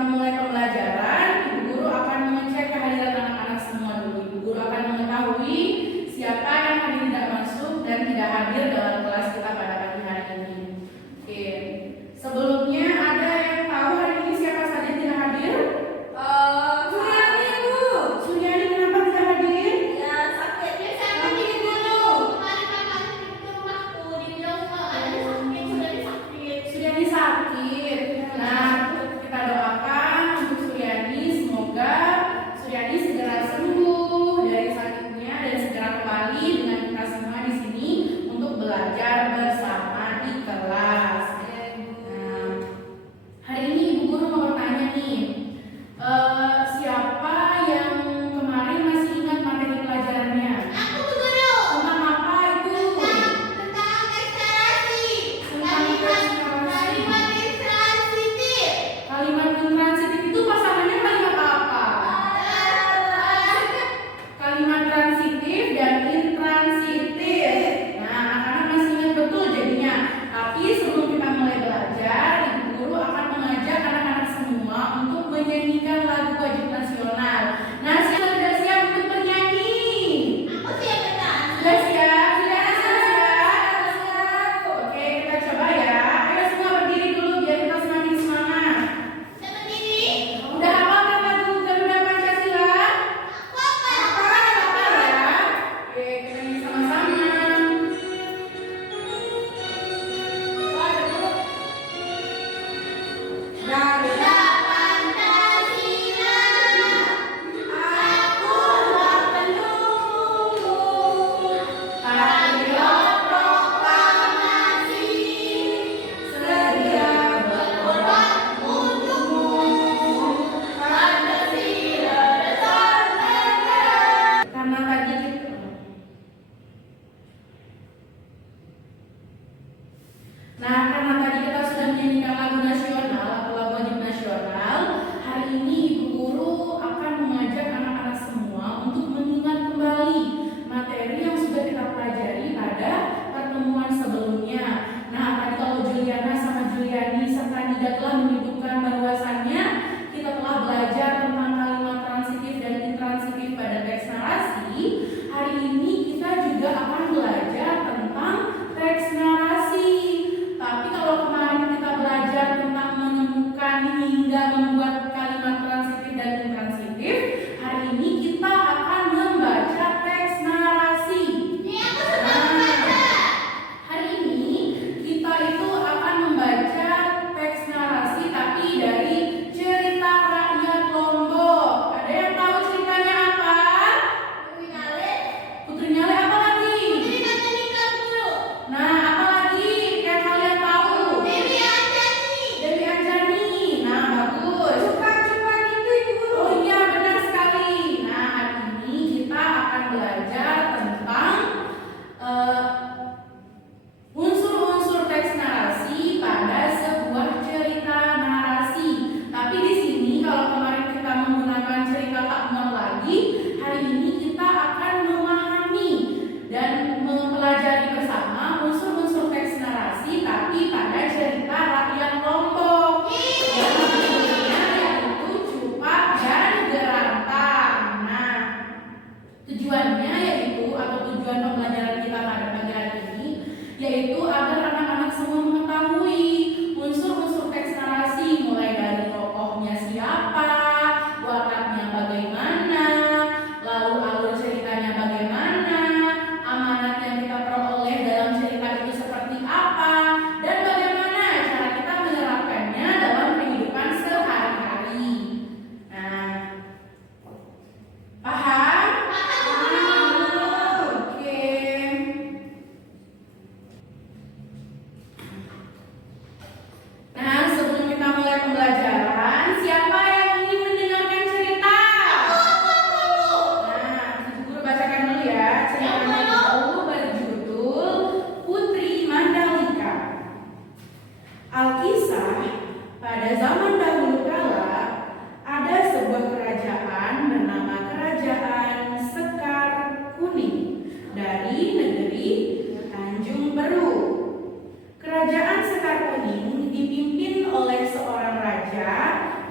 memulai pembelajaran, Ibu Guru akan mengecek kehadiran anak-anak semua dulu. Ibu Guru akan mengetahui siapa yang hadir tidak masuk dan tidak hadir dalam kelas kita pada pagi hari ini. Oke. Sebelumnya ada yang tahu hari ini siapa saja yang tidak hadir? Suryani, Bu. Suryani kenapa tidak hadir? Ya, sakitnya sakit di dulu. Kemarin kakak ke rumahku, dibilang kalau ada sakit, Suryani sakit. Suryani sakit. Nah, kita doakan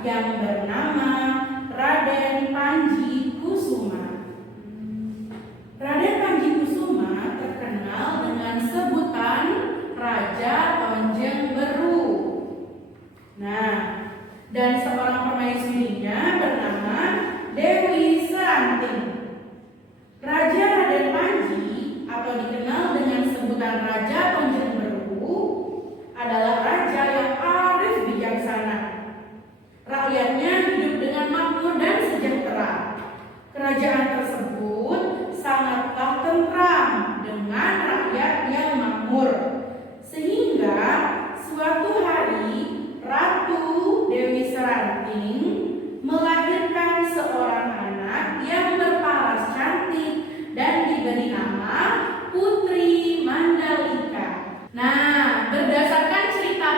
yang bernama Raden Panji Kusuma. Raden Panji Kusuma terkenal dengan sebutan Raja Tonjeng Beru. Nah, dan seorang permaisurinya bernama Dewi Seranting. Raja Raden Panji atau dikenal dengan sebutan Raja Tonjeng Beru adalah raja yang arif bijaksana. Rakyatnya hidup dengan makmur dan sejahtera. Kerajaan tersebut sangatlah tentram dengan rakyat yang makmur. Sehingga suatu hari Ratu Dewi Seranting melahirkan seorang anak yang berparas cantik dan diberi nama Putri Mandalika. Nah, berdasarkan cerita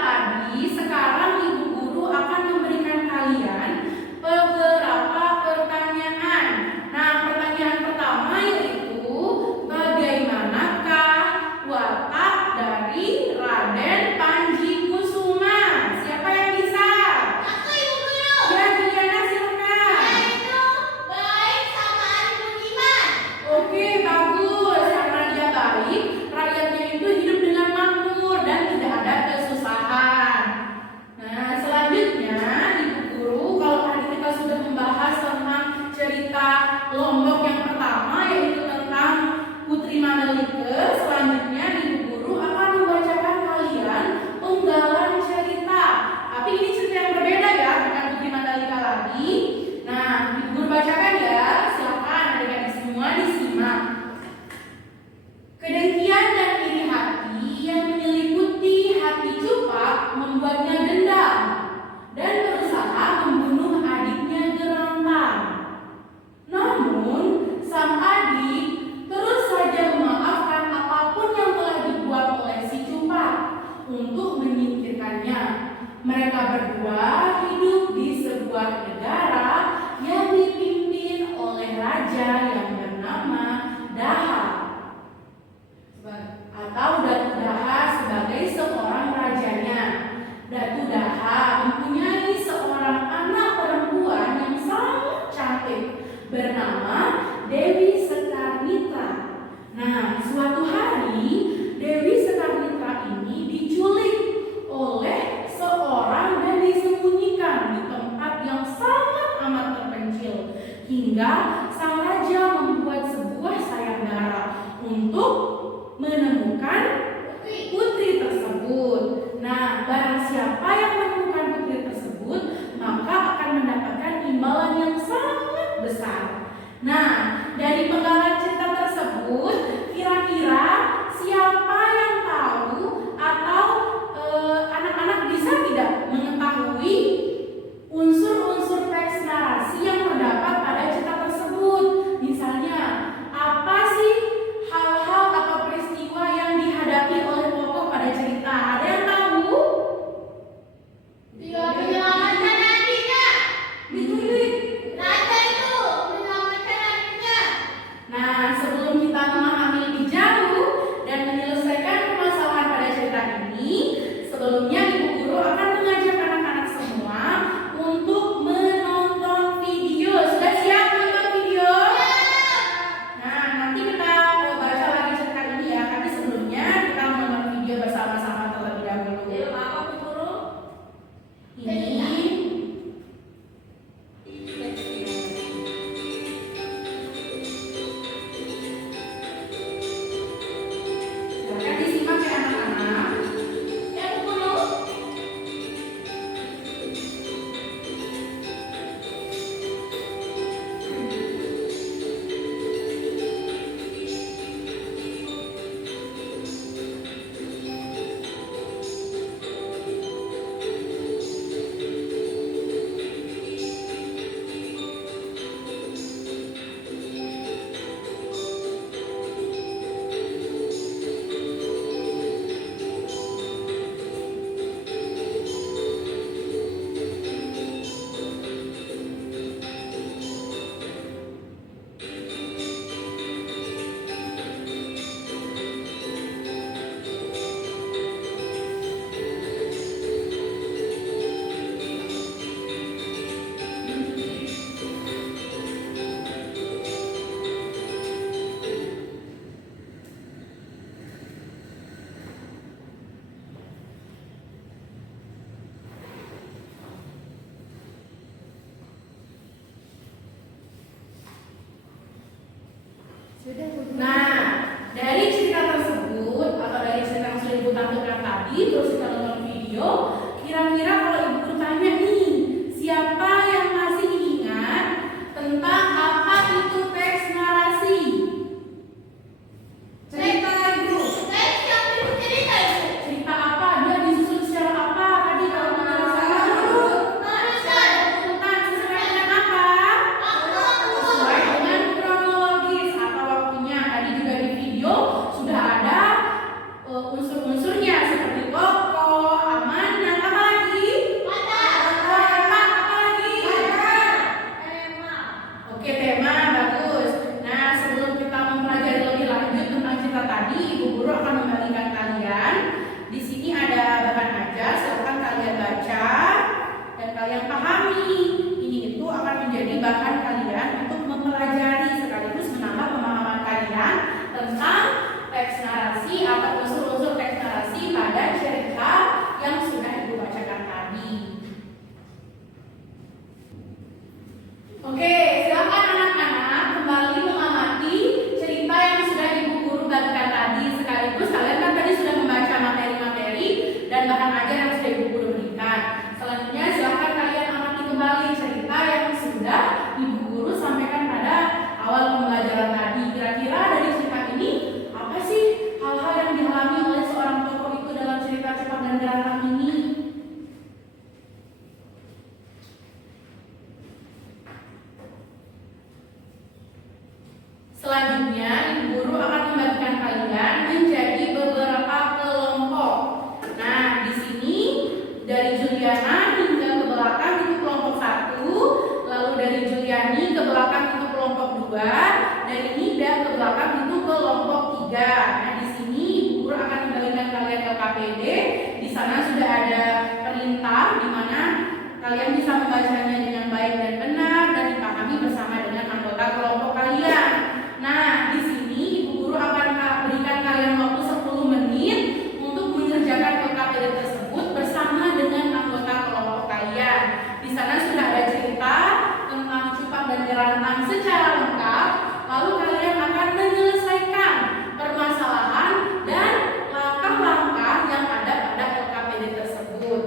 kalian pahami. Ini itu akan menjadi bahan kalian untuk mempelajari sekaligus menambah pemahaman kalian tentang teks narasi atau unsur-unsur teks narasi pada cerita yang sudah Ibu bacakan tadi. Oke, silakan anak-anak kembali mengamati cerita yang sudah Ibu guru bagikan tadi. Sekaligus kalian kan tadi sudah membaca materi-materi dan bahan ajar yang sudah Ibu guru berikan. Selanjutnya silakan kalian amati kembali cerita yang sudah Ibu guru sampaikan pada awal pembelajaran tadi. Kira-kira dari cerita ini apa sih hal-hal yang dialami oleh seorang tokoh itu dalam cerita Cepat dan Gerakan ini? Selanjutnya, Ibu guru akan membagikan kalian menjadi beberapa kelompok. Nah, di sini dari Juliana hingga ke belakang itu kelompok 1, lalu dari Juliani ke belakang itu kelompok 2, dari Nida ke belakang itu kelompok 3. Nah, di sini Ibu guru akan membagikan kalian LKPD. Di sana sudah ada perintah di mana kalian bisa membacanya dengan baik dan benar dan dipahami bersama dengan anggota kelompok kalian. Nah, di sini Ibu guru akan berikan kalian waktu 10 menit untuk mengerjakan LKPD tersebut bersama dengan anggota kelompok kalian. Di sana sudah ada cerita tentang Cupang dan Gerantang secara lengkap, lalu kalian akan menyelesaikan permasalahan dan langkah-langkah yang ada pada LKPD tersebut.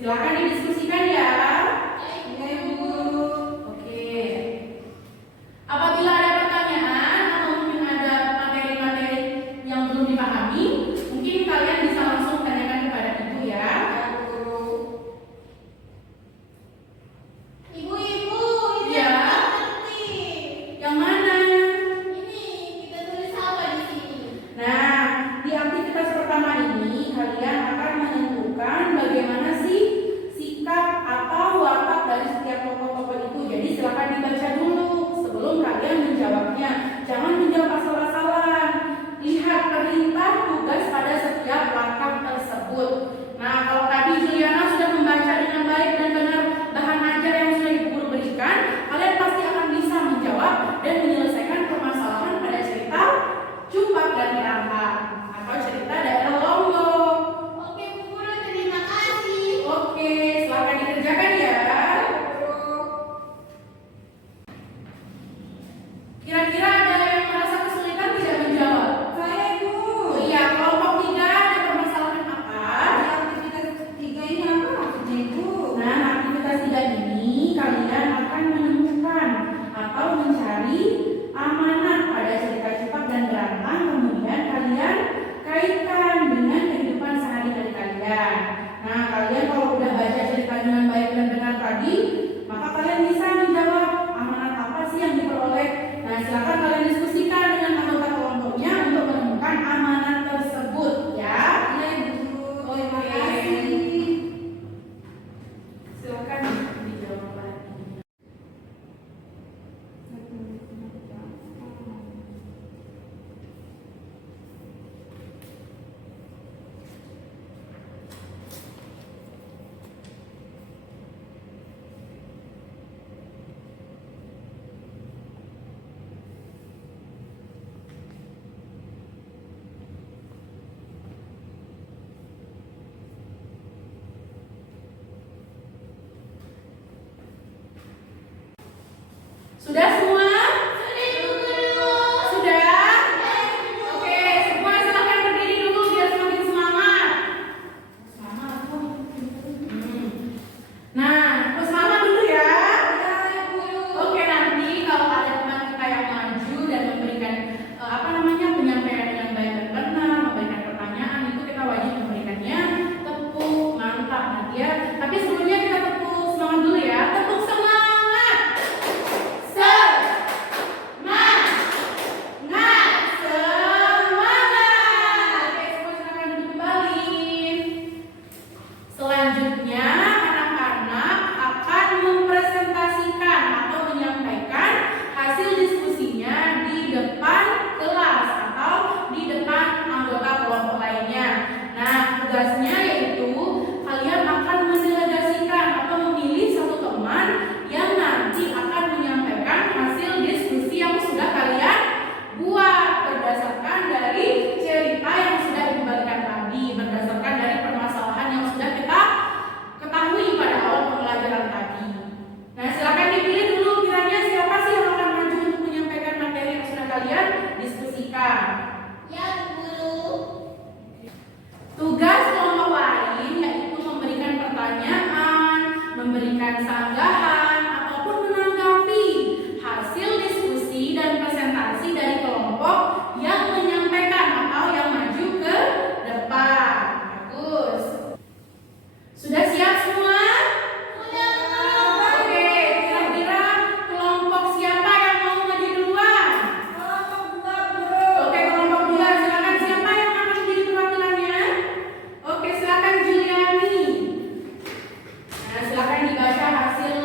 Silakan didiskusikan ya. Oke. Apabila ada pertanyaan atau mungkin ada materi-materi yang belum dipahami, mungkin kalian bisa langsung tanyakan kepada Ibu ya. Ibu, Iya. ngerti. Yang mana? Ini kita tulis apa di sini? Nah, di aktivitas pertama ini kalian akan menentukan bagaimana sih sikap atau watak dari setiap tokoh-tokoh itu. Jadi silakan dibaca dulu sebelum kalian menjawabnya. Jangan menjawab asal-asalan. Lihat perintah tugas pada setiap langkah tersebut. Nah, kalau tadi Juliana sudah membaca dengan baik dan benar bahan ajar yang sudah Ibu guru berikan, kalian pasti akan bisa menjawab dan menyelesaikan permasalahan pada cerita Cupang dan Gerantang atau cerita daerah Lombok. Oke, Bu Guru, terima kasih. Oke, silakan dikerjakan ya. Kira-kira ada yang merasa kesulitan tidak menjawab? Saya Bu. Oh iya, kelompok 3 ada permasalahan apa? Aktivitas 3 ini apa maksudnya Ibu? Nah, aktivitas 3 ini kalian akan menemukan atau mencari amanat pada cerita Cupang dan Gerantang, kemudian kalian kaitkan dengan kehidupan sehari-hari kalian. Nah, kalian kalau udah baca cerita dengan baik dan benar tadi, maka kalian bisa menjawab amanat apa sih yang diperoleh. Nah, silakan kalian diskusikan dengan anggota kelompoknya untuk menemukan amanat tersebut ya. Iya Ibu. Terima Oke. kasih. Silakan dijawab lagi. Sudah semua? Sudah, Ibu Guru. Sudah? Oke, semua silakan berdiri dulu biar semakin semangat. Semangat tuh. Nah, semangat dulu ya. Ya Ibu. Oke, nanti kalau ada teman kita yang maju dan memberikan penyampaian dengan baik dan benar, memberikan pertanyaan, itu kita wajib memberikannya tepuk mantap nanti ya. Tapi sebelumnya kita tepuk semangat dulu ya. Tepuk semangat. memberikan sanggahan ataupun menanggapi hasil diskusi dan presentasi dari kelompok yang menyampaikan atau yang maju ke depan. Bagus. Sudah siap semua? Sudah. Oke, kira-kira kelompok siapa yang mau maju duluan? Kelompok 2, Guru. Oke, kelompok 2, silakan. Siapa yang akan menjadi perwakilannya? Oke, silakan Juliani. Nah, silakan dibaca hasil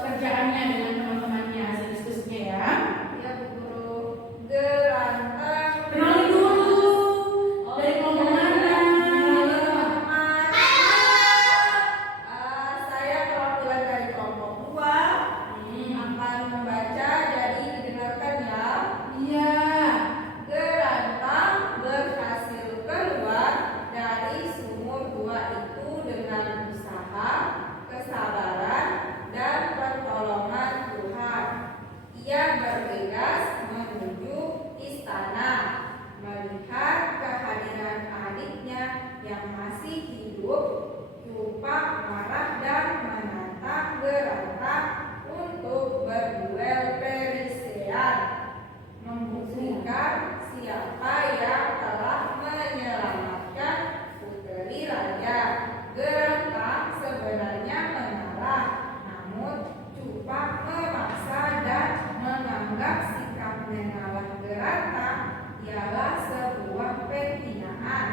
kerjaannya dengan teman-temannya, hasil diskusinya ya. Ya, Bu Guru. Gerantang. Kenalin dulu. Dari kelompok mana? Saya perwakilan dari kelompok 2 akan membaca, jadi didengarkan ya. Iya. Gerantang berhasil keluar dari sumur gua itu dengan usaha, kesabaran, dan pertolongan Tuhan. Ia bergegas menuju istana, melihat kehadiran adiknya yang masih hidup. Yupak marah dan menantang Gerantang untuk berduel perisean, membuktikan siapa yang telah menyelamatkan putri raja. Gerantang sebenarnya mengalah, namun Yupak memaksa dan menganggap sikap mengalah Gerantang ialah sebuah penghinaan.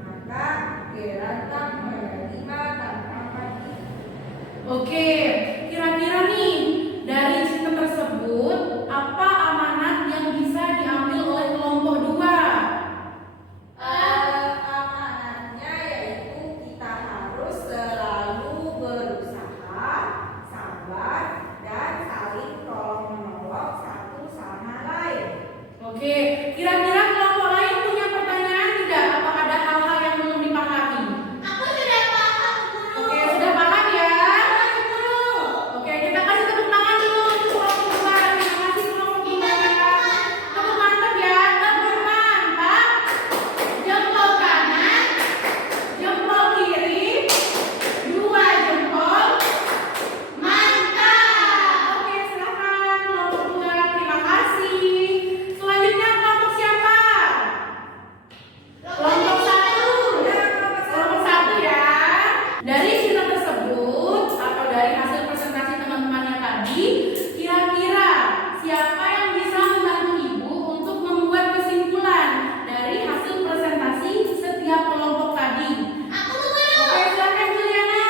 Maka Gerantang menerima tantangan itu. Oke, kira-kira nih dari cerita tersebut apa amanat yang bisa diambil oleh kelompok 2? Amanatnya yaitu kita harus selalu berusaha, sabar, dan saling tolong-menolong satu sama lain. Oke, kira-kira kelompok lain punya pertanyaan tidak? Apa ada hal-hal yang belum dipahami? Aku sudah paham, Guru. Oke, sudah paham ya? Oke, kita kasih tepuk tangan dulu untuk kelompok 2. Terima kasih kelompok 2. Tepuk mantap ya, tepuk mantap. Jempol kanan, jempol kiri, 2 jempol. Mantap. Oke, silakan kelompok 2. Terima kasih. Selanjutnya kelompok siapa? Kelompok 1. Kelompok 1 ya. Dari cerita tersebut atau dari hasil presentasi teman-temannya tadi, kira-kira siapa yang bisa membantu Ibu untuk membuat kesimpulan dari hasil presentasi setiap kelompok tadi? Aku, Guru. Oke, silakan Juliana.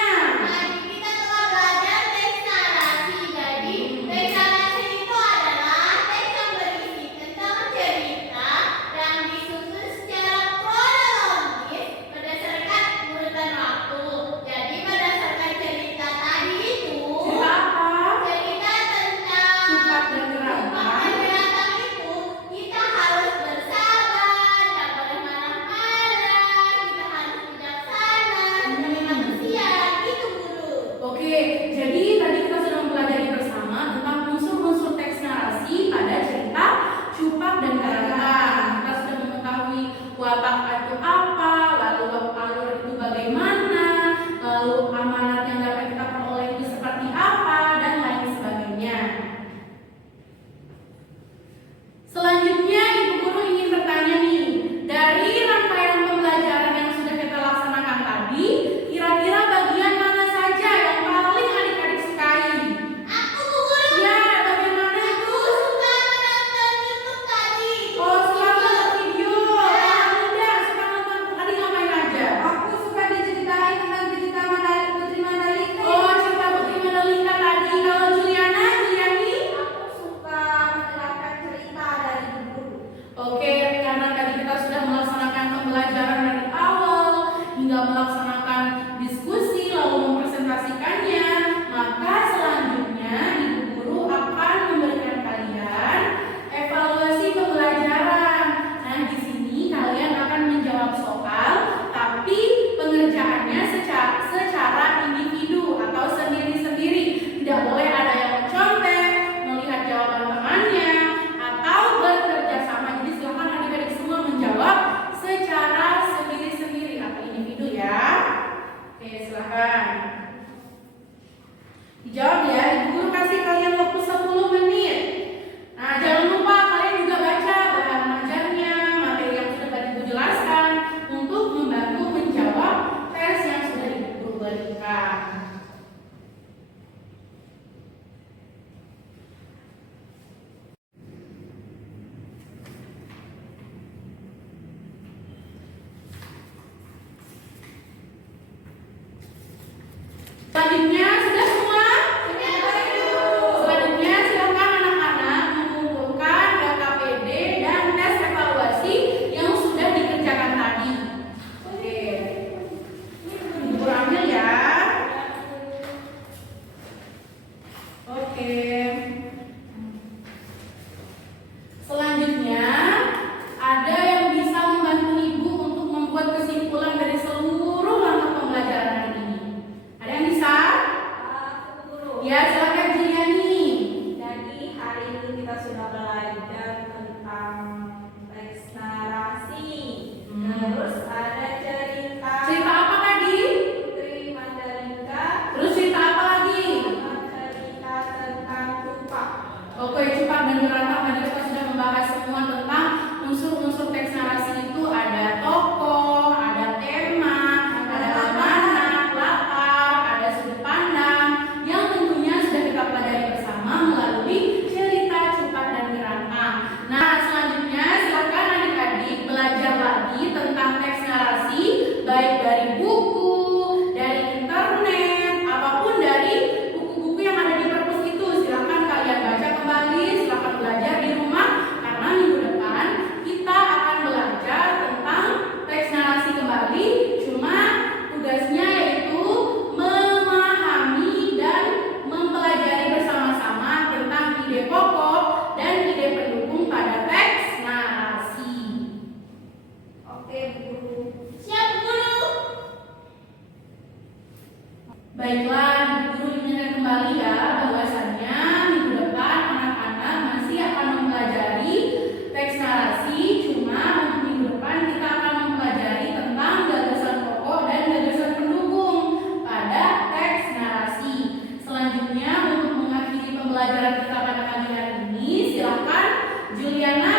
Tadi kita telah belajar teks narasi. Jadi, teks narasi itu adalah teks yang berisi tentang cerita yang disusun secara kronologis berdasarkan urutan waktu. Jadi, berdasarkan cerita tadi itu, Cerita apa? cerita tentang Supat dan Gerantang. Gerantang itu, kita harus bersabar, tak boleh marah-marah, kita harus bijaksana sebagai manusia, gitu Guru. Oke, jadi tadi kita sudah mempelajari bersama tentang unsur-unsur teks narasi pada cerita Cupak dan Gerantang. Kita sudah mengetahui watak itu apa, lalu alur itu bagaimana, lalu amanat yang dapat kita peroleh itu seperti apa, dan lain sebagainya. Selanjutnya Ibu Guru ingin bertanya nih, dari rangkaian pembelajaran yang sudah kita laksanakan tadi, kira-kira bagian mana saja yang paling adik-adik sukai? Aku Guru, Ya, bagian mana aku itu? suka menonton YouTube tadi. Oh, suka nonton video. Udah, suka nonton. Tadi ngapain aja? Aku suka diceritain tentang cerita Putri Mandalika. Oh, cerita Putri Mandalika tadi. Kalau Juliana, Juliani? Aku suka mendengarkan cerita dari guru. Oke, karena tadi kita sudah melaksanakan pembelajaran dari awal hingga melaksanakan diskusi lalu mempresentasikannya, maka selanjutnya Ibu Guru akan memberikan kalian evaluasi pembelajaran. Nah, di sini kalian akan menjawab soal, tapi pengerjaannya secara individu atau sendiri-sendiri. Tidak boleh ada yang mencontek, melihat jawaban temannya, atau bekerja sama. Jadi silakan adik-adik semua menjawab secara sendiri-sendiri atau individu ya. Oke, silakan. Ya, silakan Juliani. Jadi hari ini kita sudah belajar tentang teks narasi. Terus ada cerita Cerita apa tadi? Putri Mandalika. Terus cerita apa lagi? Sama cerita tentang Tupak. Oke, cepat dan berantak tadi kita sudah membahas semua tentang unsur-unsur teks narasi itu ada tokoh, ada tema, ada amanat, latar, ada sudut pandang yang tentunya sudah kita pelajari bersama melalui cerita cepat dan berantak. Nah, selanjutnya silakan adik-adik belajar lagi tentang teks narasi baik dari buku, dari internet, apapun dari buku-buku yang ada di perpus itu. Silakan kalian baca kembali, silakan belajar di rumah karena minggu depan kita akan belajar tentang teks narasi kembali. Cuma tugasnya yaitu memahami dan mempelajari bersama-sama tentang ide pokok dan ide pendukung pada teks narasi. Oke, guru. Siap guru. Baiklah, guru ingatkan kembali ya bahwasannya minggu depan anak-anak masih akan mempelajari teks narasi. Cuma untuk minggu depan kita akan mempelajari tentang gagasan pokok dan gagasan pendukung pada teks narasi. Selanjutnya untuk mengakhiri pembelajaran kita pada pagi hari ini, silakan Juliana